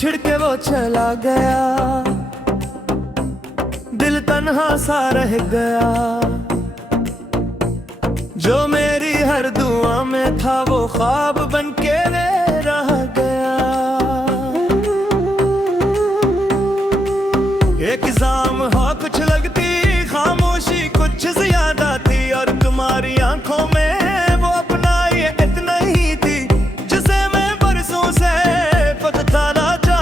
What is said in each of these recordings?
बिछड़ के वो चला गया, दिल तन्हा सा रह गया। जो मेरी हर दुआ में था वो ख्वाब बन के रह गया। एक जाम हो कुछ लगती खामोशी कुछ ज्यादा थी, और तुम्हारी आंखों में वो अपना ये इतना ही थी जिसे मैं बरसों से पता ना जा।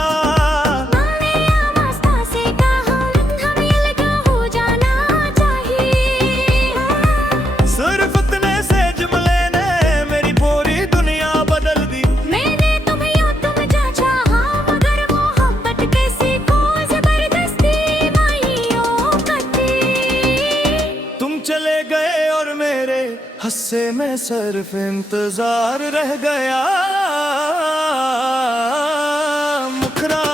सिर्फ इतने से जुमले ने मेरी पूरी दुनिया बदल दी। मैंने तुम्हें यूं तुम जा चाहा, मगर मोहब्बत कैसी को जबरदस्ती माहियों करती। तुम चले गए और मेरे हस्से में सिर्फ इंतजार रह गया। मुखरा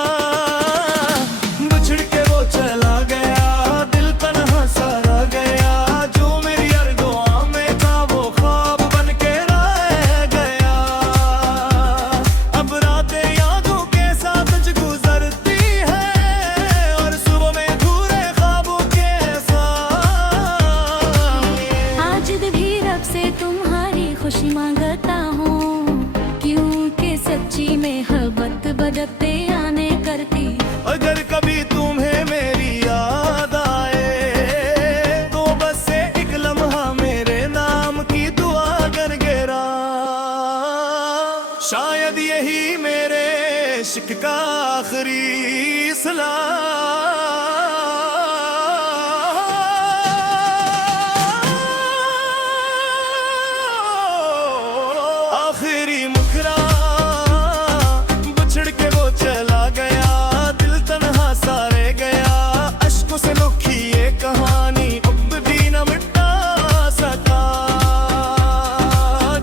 बिछड़ के वो चला गया, दिल तन्हा सा रह गया। जो मेरी हर दुआ में था वो ख्वाब बन के रह गया। अब रातें यादों के साथ गुजरती है, और सुबह में अधूरे ख्वाबों के साथ। आज भी रब से तुम्हारी खुशी मांगता हूँ, क्योंकि सच्ची मोहब्बत बदलते आने करती। अगर कभी तुम्हें मेरी याद आए तो बस एक लम्हा मेरे नाम की दुआ कर गिरा। शायद यही मेरे इश्क का आखिरी आखिरी मुखरा बिछड़ के वो चला गया, दिल तन्हा सा रह गया। अश्कों से लिखी ये कहानी अब भी न मिटा सका।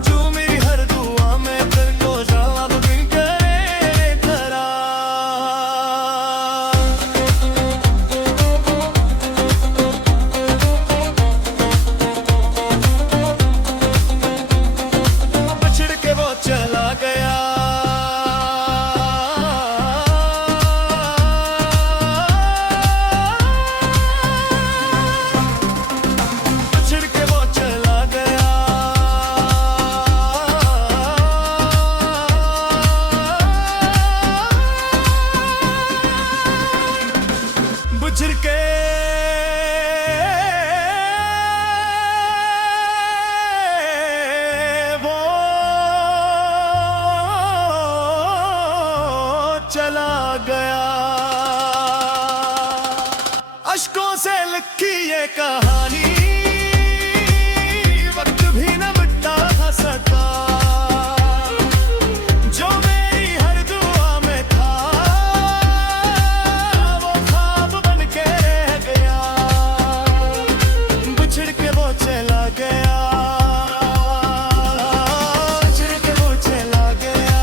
जो मेरी हर दुआ में फिर को जवाब भी करे खरा। बिछड़ के वो चला गया, बिछड़ के वो चला गया। बिछड़ के वो चला गया। अश्कों से लिखी ये कहानी वक्त भी न मिटा सका। जो मेरी हर दुआ में था वो ख्वाब बन के रह गया। बिछड़ के वो चला गया, बिछड़ के वो चला गया।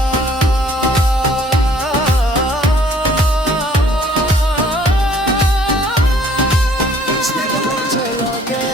बिछड़ के वो चला गया।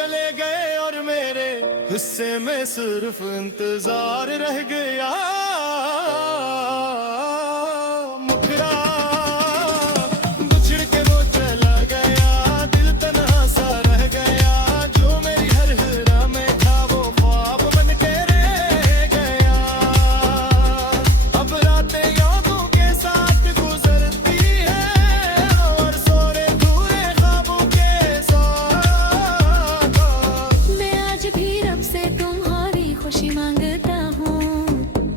चले गए और मेरे हिस्से में सिर्फ इंतजार रह गया। मुकरा बिछड़ के वो चला गया, दिल तन्हा सा रह गया। जो मेरी हर राह में था वो ख्वाब बन के रह गया। अब रातें यादों के साथ गुजरती है और सोरे धूरे ख्वाबों के साथ। मैं आज भी रब से तुम्हारी खुशी मांगता हूँ,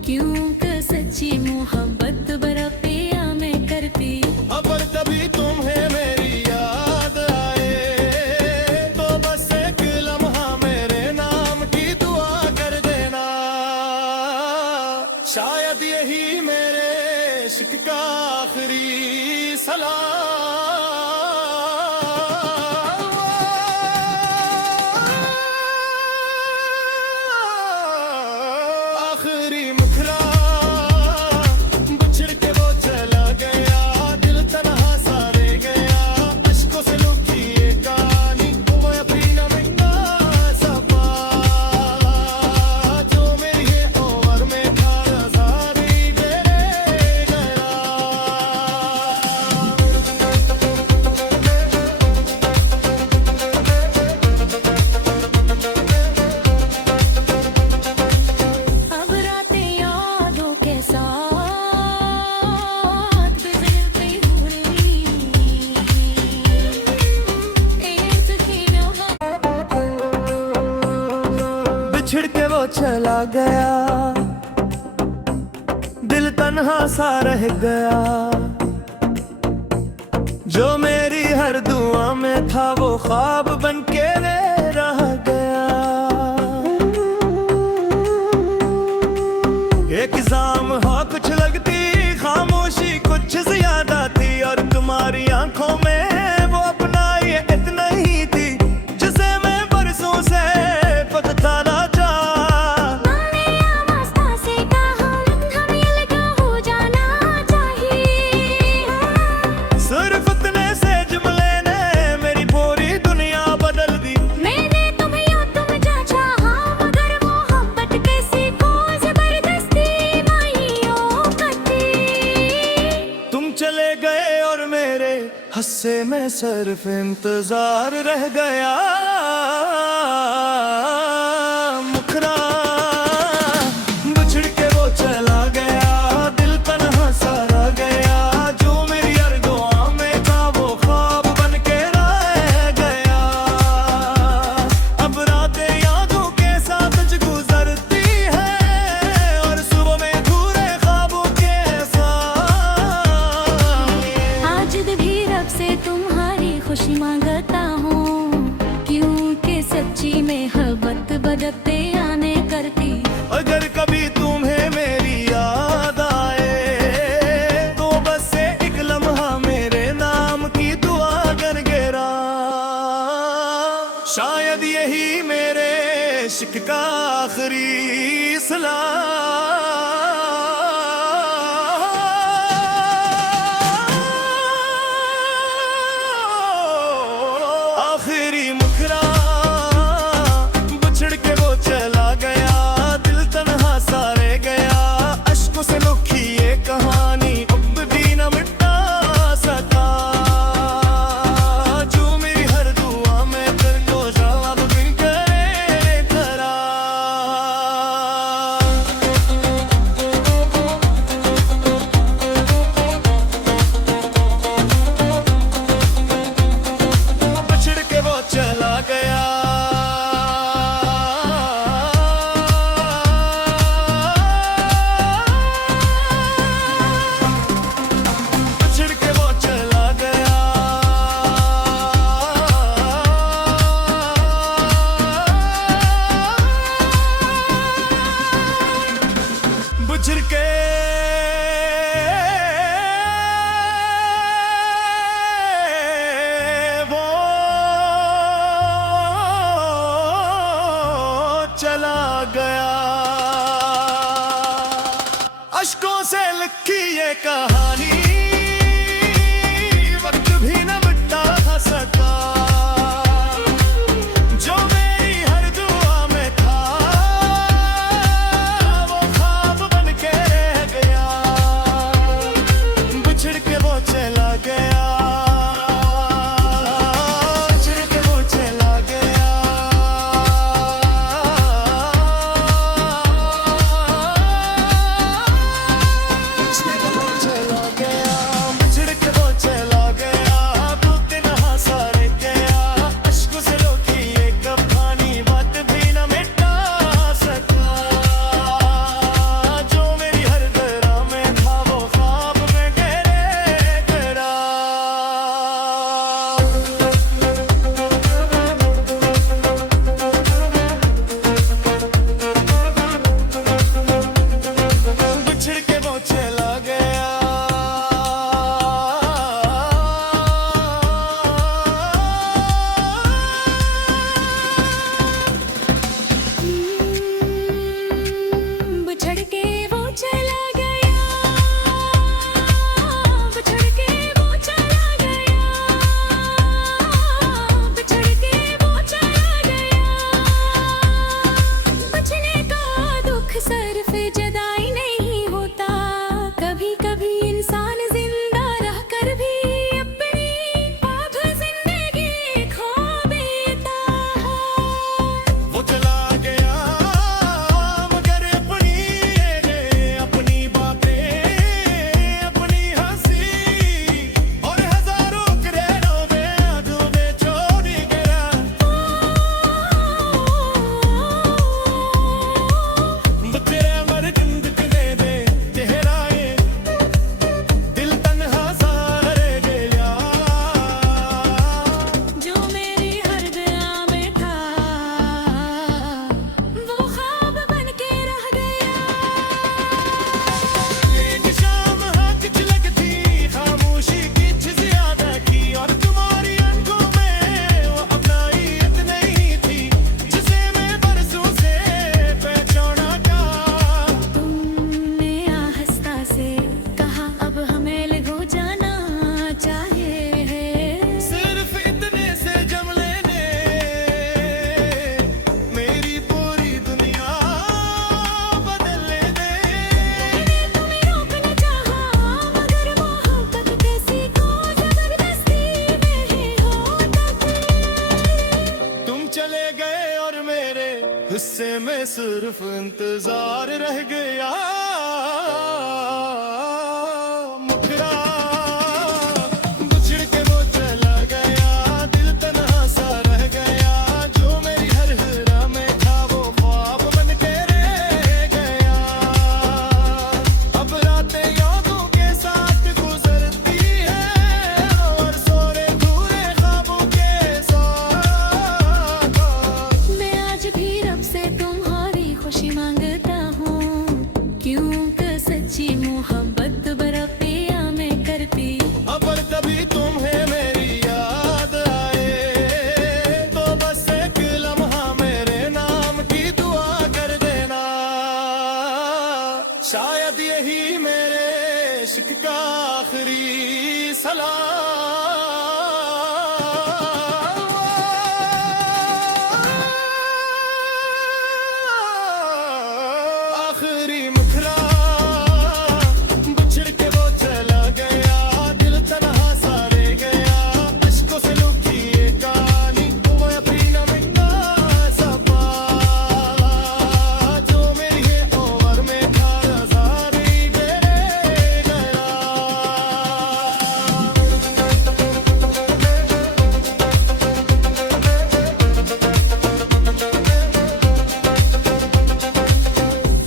क्योंकि सच्ची मोहब्बत बड़ा पिया मैं करती। अगर तभी तुम्हें मेरी याद आए तो बस एक लम्हा मेरे नाम की दुआ कर देना। शायद यही मेरे इश्क का आखिरी सलाम। आखिरी मुखरा बिछड़ के वो चला गया, दिल तन्हा सा रह गया। अश्कों से लुकी ये कहानी वो अपनी न मिटता सपा। जो मेरी है ओवर में था सारी तेरे गया। अब रातें यादों के साथ गुजरती हुई। एक हीरो बिछड़ के वो चला गया, दिल तन्हा सा रह गया। जो मेरी हर दुआ में था वो ख्वाब बन के रह गया। एक जाम हो कुछ लगती खामोशी कुछ ज्यादा थी, और तुम्हारी आंखों में वो अपना ये इतना ही थी जिसे मैं बरसों से पकता ना जा। मैंने आवाज़ से कहा हमें लगा हो जाना चाहिए। सिर्फ इतने से जुमले ने मेरी पूरी दुनिया बदल दी। मैंने तुम्हें या तुम जा चाहा, मगर मोहब्बत कैसी को जबरदस्ती माहियों करती। तुम चले गए और मेरे हस्से में सिर्फ इंतजार रह गया। मुखरा बिछड़ के वो चला गया, दिल तन्हा सा रह गया। जो मेरी हर दुआ में था वो ख्वाब बन के रह गया। अब रातें यादों के साथ गुजरती है और सुबह में धूरे ख्वाबों के साथ। आज भी रब से तुम्हारी खुशी मांगता हूँ, क्योंकि सच्ची मोहब्बत बदते आने करती। अगर कभी तुम्हें मेरी याद आए तो बस एक लम्हा मेरे नाम की दुआ कर गिरा। शायद यही मेरे इश्क का आखिरी सलाम। आखिरी मुखरा बिछड़ के वो चला गया, दिल तन्हा सा रह गया। अश्कों से लुकी ये कहानी अब भी न मिटा सका। जो मेरी हर दुआ में तेरे को जवाब भी करे करा। बिछड़ के वो चला गया, बिछड़ के वो चला गया। बिछड़ के वो चला गया। अश्कों से लिखी ये कहानी वक्त भी न मिटा सका। जो गए और मेरे हिस्से में सिर्फ इंतजार रह गया। मुकरा बिछड़ के वो चला गया, दिल तन्हा सा रह गया। जो मेरी हर राह में था वो ख्वाब बन के रह गया। अब रातें यादों के साथ गुजरती है और सोरे धूरे ख्वाबों के साथ। मैं आज भी रब से तुम्हारी खुशी मांगता हूँ, क्योंकि सच्ची मोहब्बत बरपे मैं करती। अगर कभी तुम्हें मेरी याद आए तो बस एक लम्हा मेरे नाम की दुआ कर देना। शायद यही मेरे इश्क का आखिरी सलाम। आखिरी मुखरा बिछड़ के वो चला गया, दिल तन्हा सा रह गया। अश्कों से लुकी ये कहानी वो अभी न मिटना सपा। जो मेरी है उम्र में था सारी दे गया।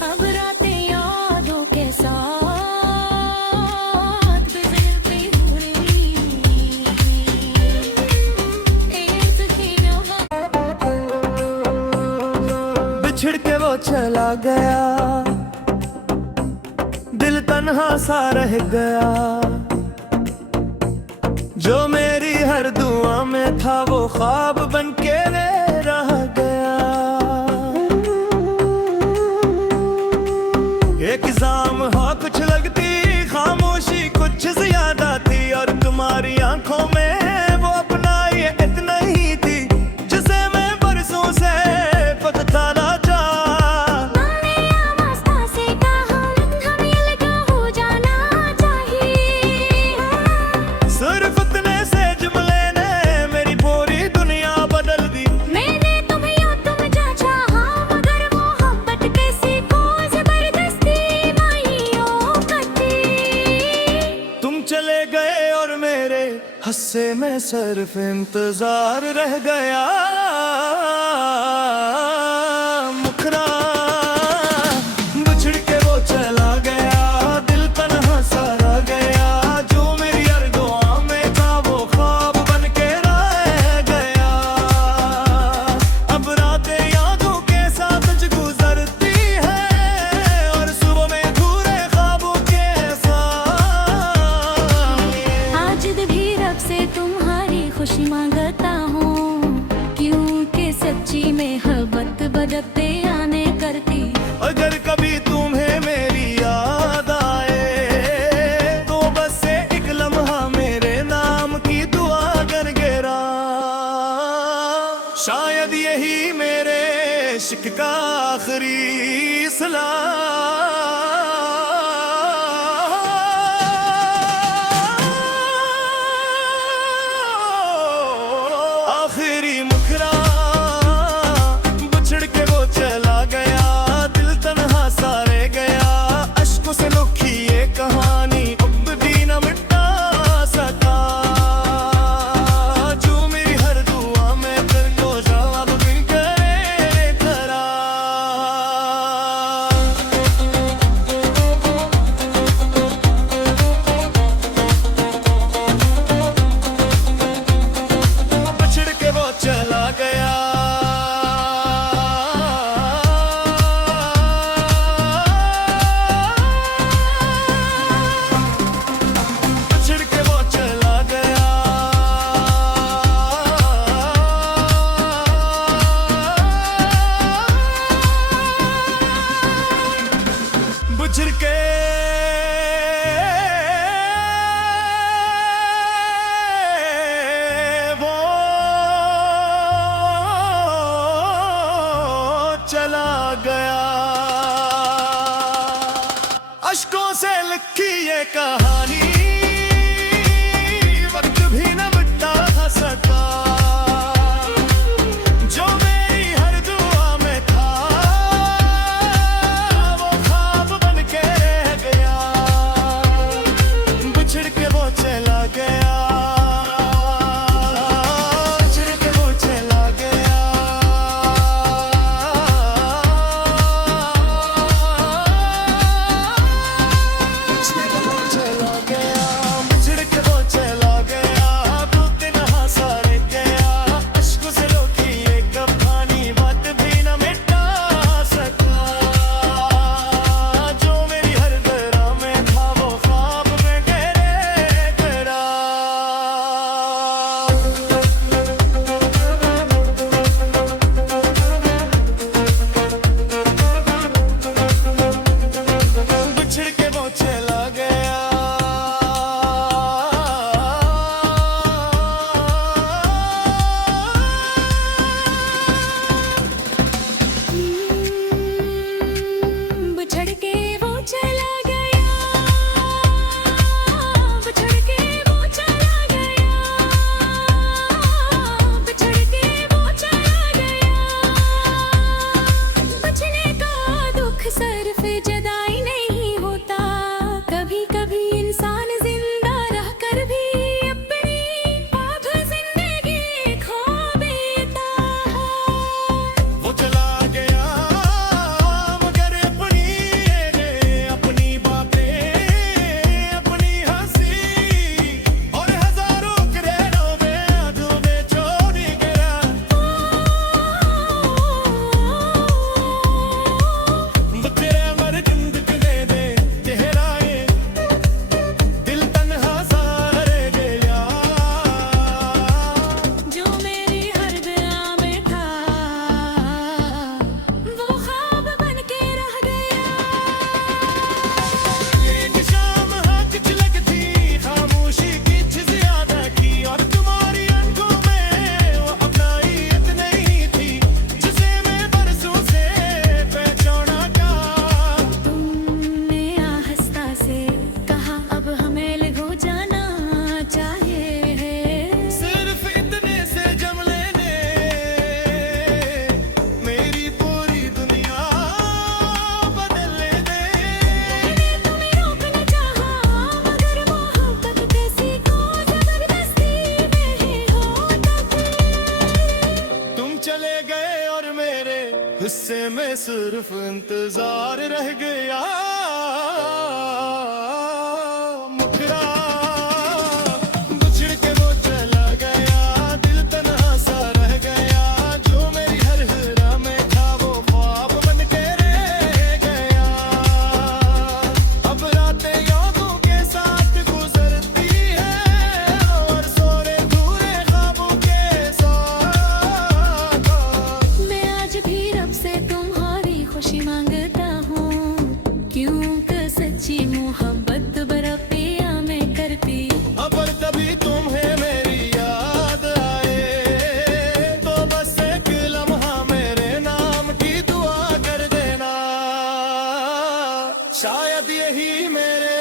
अब रातें यादों के साथ गुजरती हूँ रे। एक ही लम्हा बिछड़ के वो चला गया, दिल तन्हा सा रह गया। जो मेरी हर दुआ में था वो ख्वाब बन के रह गया। एक जाम हाँ कुछ लगती, खामोशी कुछ ज्यादा थी। और तुम्हारी आंखों में वो अपना ये इतना ही थी, जिसे मैं बरसों से पता ना चाह। मैंने आवाज़ से कहा हमें लगा हो जाना चाहिए। सिर्फ इतने से जुमले ने मेरी पूरी दुनिया बदल दी। मैंने तुम्हें या तुम जा चाहा, मगर मोहब्बत कैसी को जबरदस्ती माहियों करती। तुम चले गए और मेरे हस्से में सिर्फ इंतजार रह गया। मुखरा बिछड़ के वो चला गया, दिल तन्हा सा रह गया। जो मेरी हर दुआ में था वो ख्वाब बन के रह गया। अब रातें यादों के साथ गुजरती है और सुबह में अधूरे ख्वाबों के साथ। आज भी रब से तुम्हारी खुशी मांगता हूँ, क्योंकि सच्ची मोहब्बत बदते आने करती। अगर कभी तुम्हें मेरी याद आए तो बस एक लम्हा मेरे नाम की दुआ कर गिरा। शायद यही मेरे इश्क का आखिरी सलाम। आखिरी मुखरा बिछड़ के वो चला गया, दिल तन्हा सा रह गया। अश्कों से लुकी ये कहानी अब भी न मिटा सका। जो मेरी हर दुआ में फिर को जवाब भी करे करा। बिछड़ के वो चला गया, बिछड़ के वो चला गया। बिछड़ के वो चला गया। अश्कों से लिखी ये कहानी वक्त भी न मिटा सका। जो मेरी मेरे हिस्से में सिर्फ इंतजार रह गया। मुकरा बिछड़ के वो चला गया, दिल तन्हा सा रह गया। जो मेरी हर राह में था वो ख्वाब बन के रह गया। अब रातें यादों के साथ गुजरती है और सोरे धूरे ख्वाबों के साथ। मैं आज भी रब से तुम्हारी खुशी मांगता हूँ, क्योंकि सच्ची मोहब्बत बरपे मैं करती। अगर कभी तुम्हें मेरी याद आए तो बस एक लम्हा मेरे नाम की दुआ कर देना। शायद यही मेरे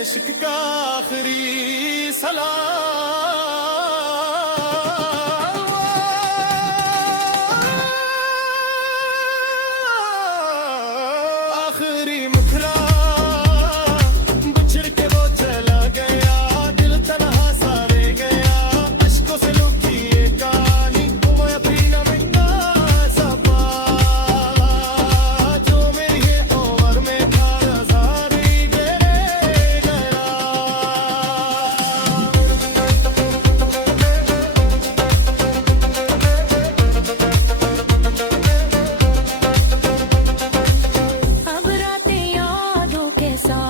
इश्क का आखिरी सलाम। आखिरी मुखरा बिछड़ के वो चला गया, दिल तन्हा सा रह गया। अश्कों से लुकी ये कहानी वो अभी न मिटता सपा। जो मेरी है ओवर में था सारी रह गया। अब रातें यादों के साथ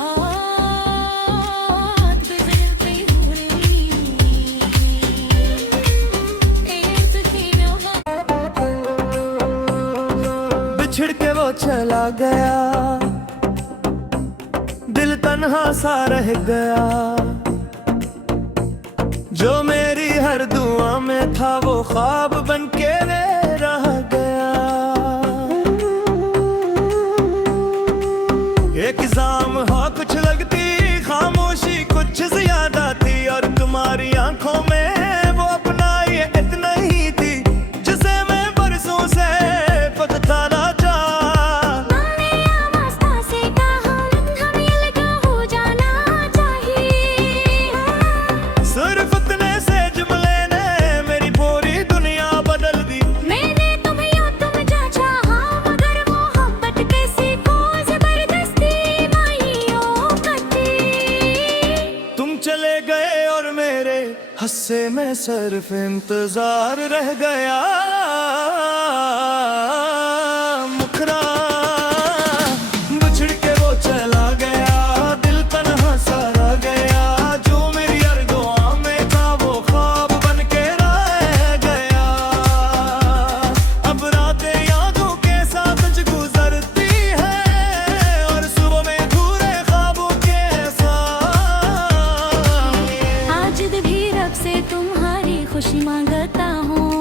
गुजरती हुई, एक थी नौबत। बिछड़ के वो चला गया, दिल तन्हा सा रह गया। जो मेरी हर दुआ में था वो ख्वाब बन के रह गया। एक जाम हो कुछ लगती खामोशी कुछ ज्यादा थी, और तुम्हारी आंखों में वो अपना ये इतना ही थी जिसे मैं बरसों से पकता ना जा। हमने आवाज़ से कहा हमें लगा हो जाना चाहिए। सिर्फ इतने से जुमले ने मेरी पूरी दुनिया बदल दी। मैंने तुम्हें यूं तुम जा चाहा, मगर मोहब्बत कैसी को जबरदस्ती माहियों करती। तुम चले गए और मेरे हस्से में सिर्फ इंतजार रह गया। मुखरा बिछड़ के वो चला गया, दिल तन्हा सा रह गया। जो मेरी हर दुआ में था वो ख्वाब बन के रह गया। अब रातें यादों के साथ गुजरती है और सुबह में धूरे ख्वाबों के साथ। आज भी रब से तुम्हारी खुशी मांगता हूँ,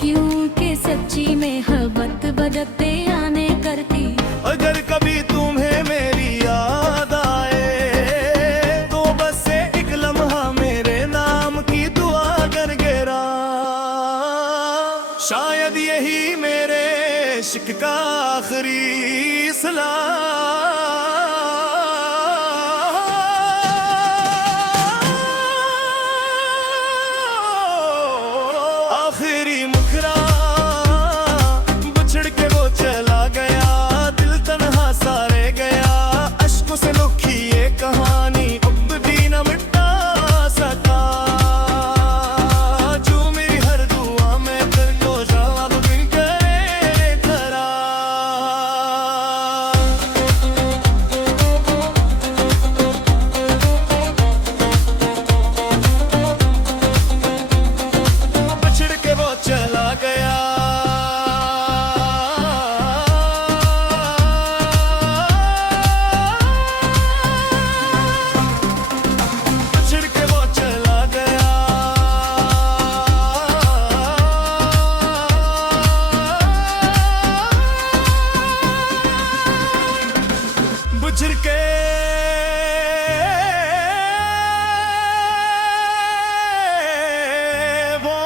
क्योंकि सच्ची मोहब्बत बदते आने करती। अगर कभी तुम्हें मेरी याद आए तो बस एक लम्हा मेरे नाम की दुआ कर गिरा। शायद यही मेरे इश्क का आखिरी सलाम। आखिरी मुखरा बिछड़ के वो चला गया, दिल तन्हा सा रह गया। अश्कों से लुकी ये कहानी अब भी न मिटा सका। जो मेरी हर दुआ में फिर को जवाब भी करे खरा। बिछड़ के वो चला गया, बिछड़ के वो चला गया। बिछड़ के वो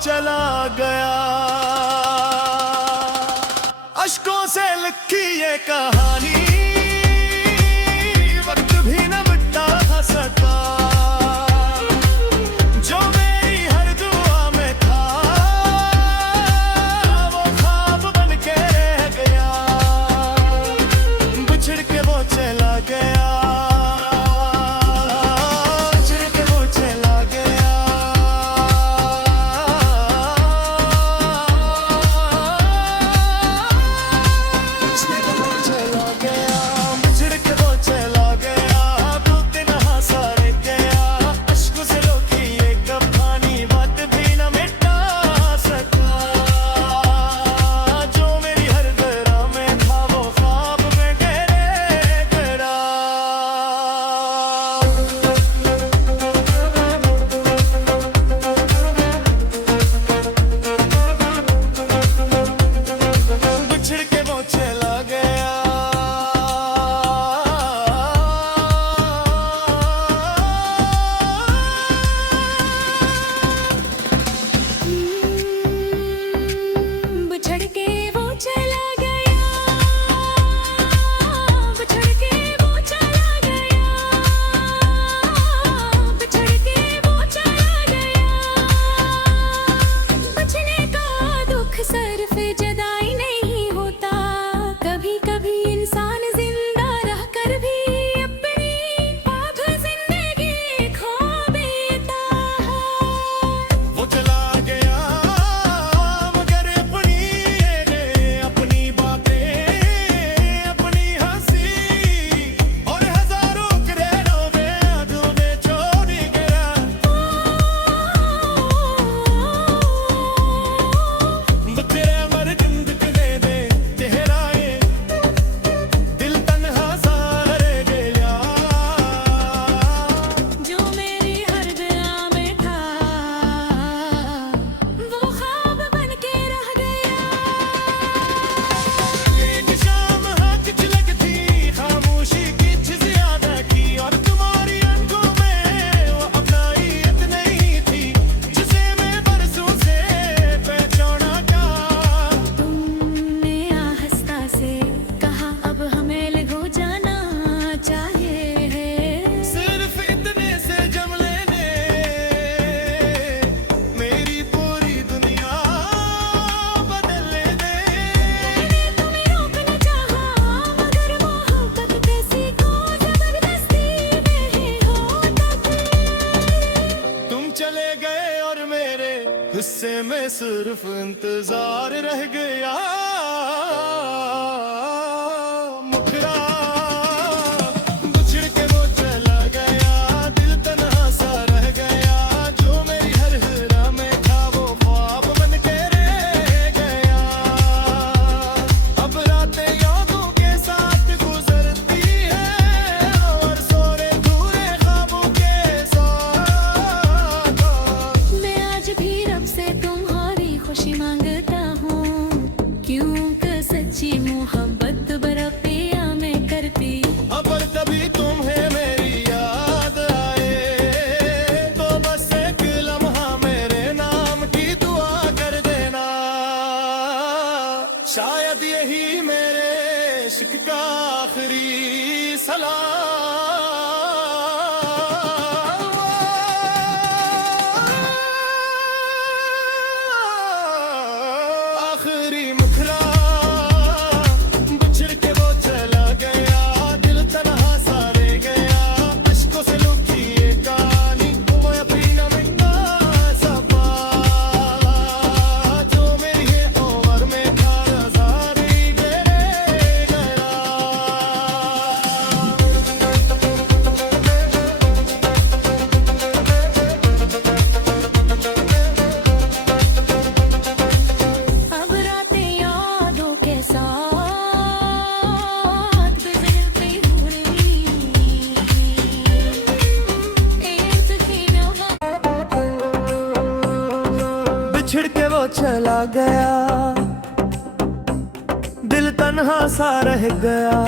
चला गया। अश्कों से लिखी ये कहानी वक्त भी न मिटा सका। जो मेरी हर दुआ हिस्से में सिर्फ इंतजार रह गया मुखरा बिछड़ के वो चला गया दिल तन्हा सा रह गया जो मेरी हर हरा में था वो ख्वाब बन के रह गया अब रातें यादों के साथ गुजरती है और सोरे धूरे ख्वाबों के साथ मैं आज भी रब से तुम्हारी खुशी मांगता हूँ क्योंकि सच्ची मोहब्बत बड़ा पिया मैं करती अगर कभी तुम्हें मेरी याद आए तो बस एक लम्हा मेरे नाम की दुआ कर देना शायद यही मेरे इश्क का आखिरी सलाम आखिरी मुखरा बिछड़ के वो चला गया दिल तन्हा सा रह गया अश्कों से लुकी ये कहानी वो अपनी न मिटना सपा जो मेरी है उम्र में था सारी तेरे गया अब रातें यादों के साथ गुजरती हुई एक सकीना बिछड़ के वो चला गया दिल तन्हा सा रह गया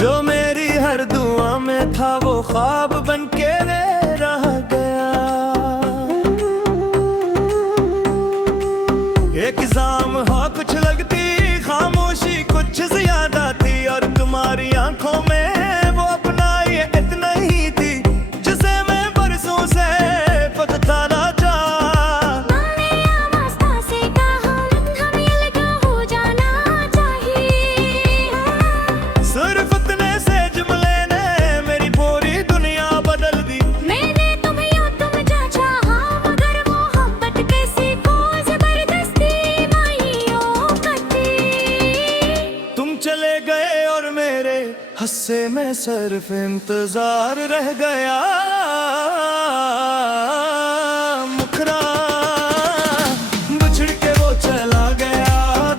जो मेरी हर दुआ में था वो ख्वाब बन के रह गया एक जाम हो कुछ लगती खामोशी कुछ ज्यादा थी और तुम्हारी आंखों में वो अपना ये इतना ही थी जिसे मैं बरसों से पता ना जा मैंने आवाज़ से कहा हमें लगा हो जाना चाहिए सिर्फ इतने से जुमले ने मेरी पूरी दुनिया बदल दी मैंने तुम्हें या तुम जा चाहा मगर मोहब्बत कैसी को जबरदस्ती माहियों करती तुम चले गए और मेरे हस्से में सिर्फ इंतजार रह गया मुखरा बिछड़ के वो चला गया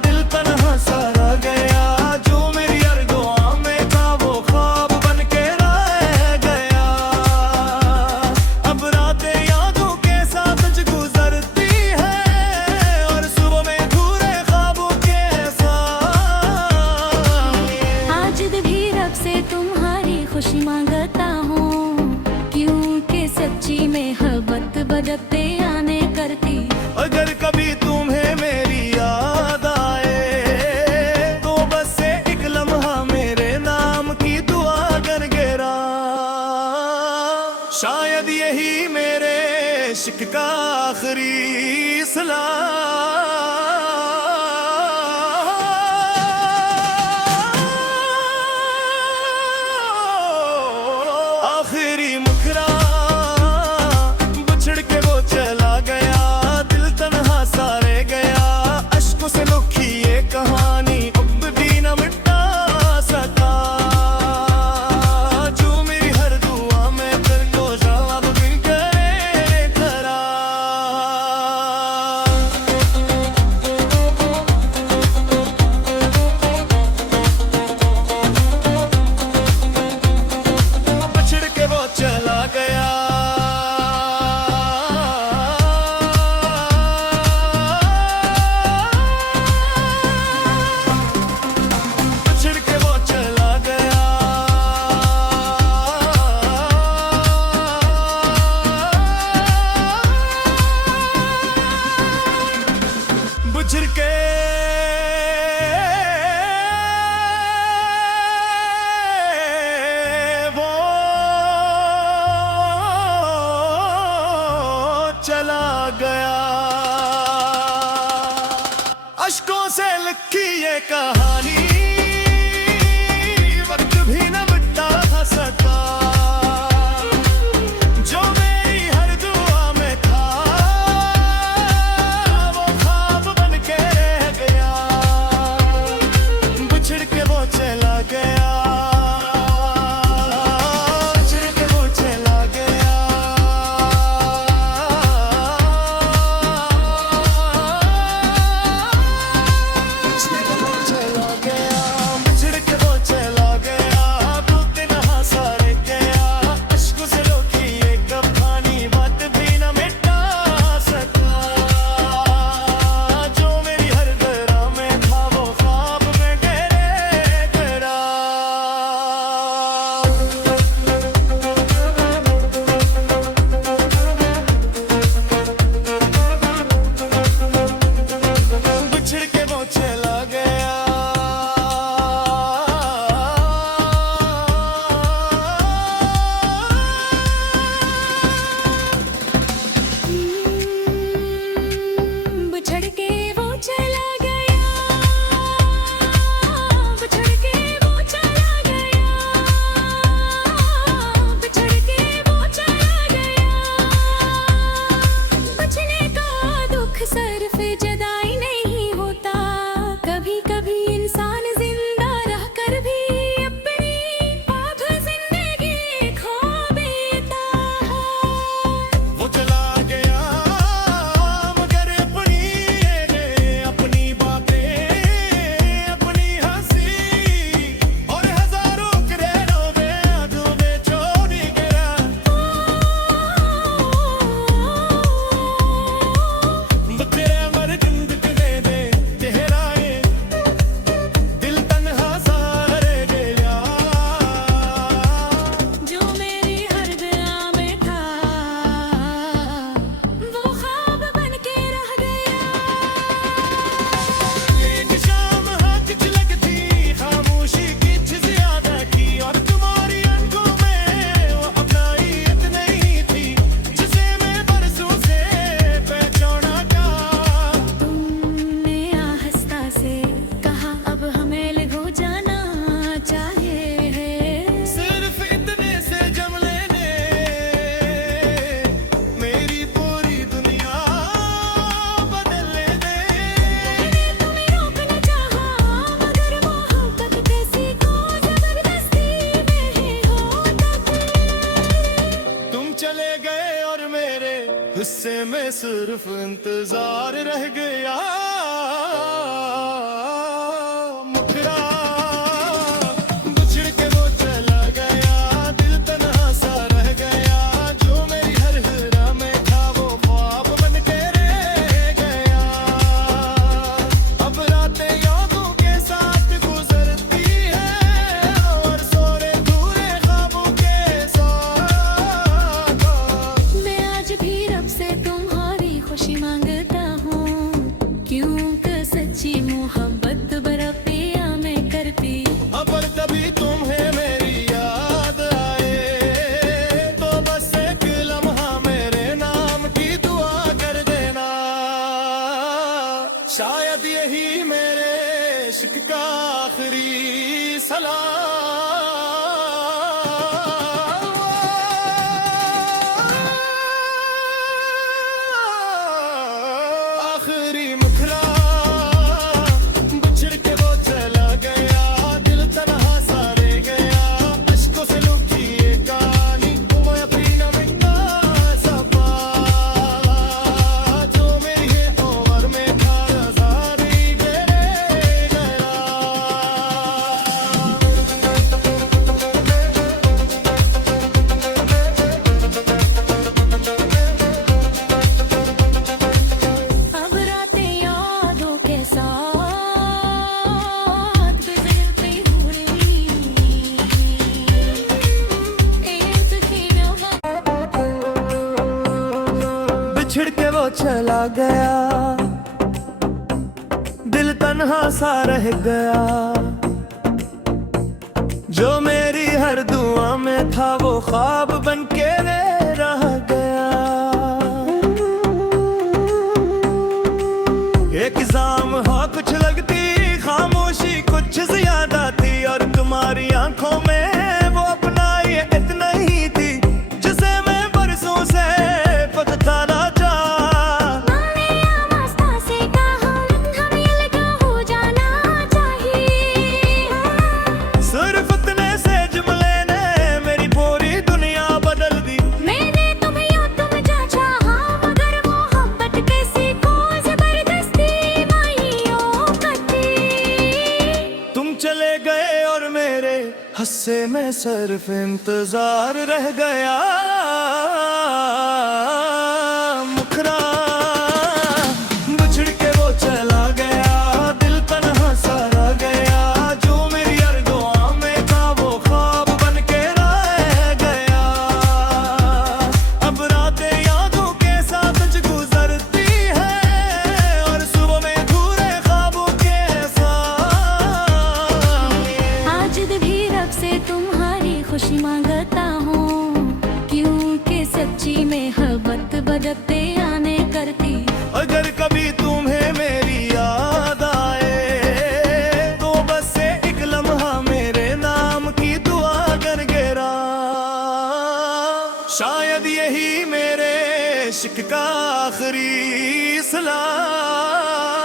दिल तन्हा सा रह गया जो मेरी हर दुआ में था वो ख्वाब बन के रह गया अब रातें यादों के साथ गुजरती है और सुबह में धूरे ख्वाबों के साथ आज भी रब से तुम्हारी खुशी मांगता हूँ क्योंकि सच्ची मोहब्बत बदते आने करती अगर कभी तुम्हें मेरी याद आए तो बस एक लम्हा मेरे नाम की दुआ कर गिरा शायद यही मेरे इश्क का आखिरी सलाम आखिरी मुखरा बिछड़ के वो चला गया दिल तन्हा सा रह गया अश्कों से लुकी ये कहानी अब भी न मिटा सका जो मेरी हर दुआ में तेरे को जवाब बिन करे करा बिछड़ के वो चला गया बिछड़ के वो चला गया बिछड़ के वो चला गया अश्कों से लिखी ये कहानी वक्त भी न मिटा सका जो मेरी हर दुआ में था में सिर्फ इंतजार रह गया। मुखरा बिछड़ के वो चला गया, दिल तन्हा सा रह गया। जो मेरी हर राह में था वो ख्वाब बन के रह गया। अब रातें यादों के साथ गुजरती है और सोरे धूरे ख्वाबों के साथ। मैं आज भी रब से तुम्हारी खुशी मांगता हूँ, क्योंकि सच्ची मोहब्बत बड़ा पिया मैं करती। अगर तभी तुम्हें मेरी याद आए तो बस एक लम्हा मेरे नाम की दुआ कर देना। शायद यही मेरे इश्क का आखिरी सलाम। आखिरी मुखरा बिछड़ के वो चला गया, दिल तन्हा सा रह गया। अश्कों से लुकी ये कहानी मैं अपनी न मिटा सका। जो मेरी है उम्र में था सारी तेरे गया। अब रातें यादों के साथ गुजरती हूँ रही। एक हीरा बिछड़ के वो चला गया, दिल तन्हा सा रह गया। जो मेरी हर दुआ में था वो ख्वाब बन के रह गया। एक जाम हो कुछ लगती खामोशी कुछ ज्यादा थी, और तुम्हारी आंखों में वो अपना ये इतना ही थी जिसे मैं बरसों से पता ना चाह। मैंने आवाज़ से कहा हमें लगा हो जाना चाहिए। सिर्फ इतने से जुमले ने मेरी पूरी दुनिया बदल दी। मैंने तुम्हें या तुम जा चाहा, मगर मोहब्बत कैसी को जबरदस्ती माहियों कटी। तुम चले गए और मेरे हस्से में सिर्फ इंतजार रह गया। मुखरा बिछड़ के वो चला गया, दिल तन्हा सा रह गया। जो मेरी हर दुआ में था वो ख्वाब बन के रह गया। अब रातें यादों के साथ गुजरती है और सुबह में धूरे ख्वाबों के साथ। आज भी रब से तुम्हारी खुशी मांगता हूँ, क्योंकि सच्ची मोहब्बत बदते आने करती। अगर कभी तुम्हें मेरी याद आए तो बस एक लम्हा मेरे नाम की दुआ कर गिरा। शायद यही मेरे इश्क का आखिरी सलाम।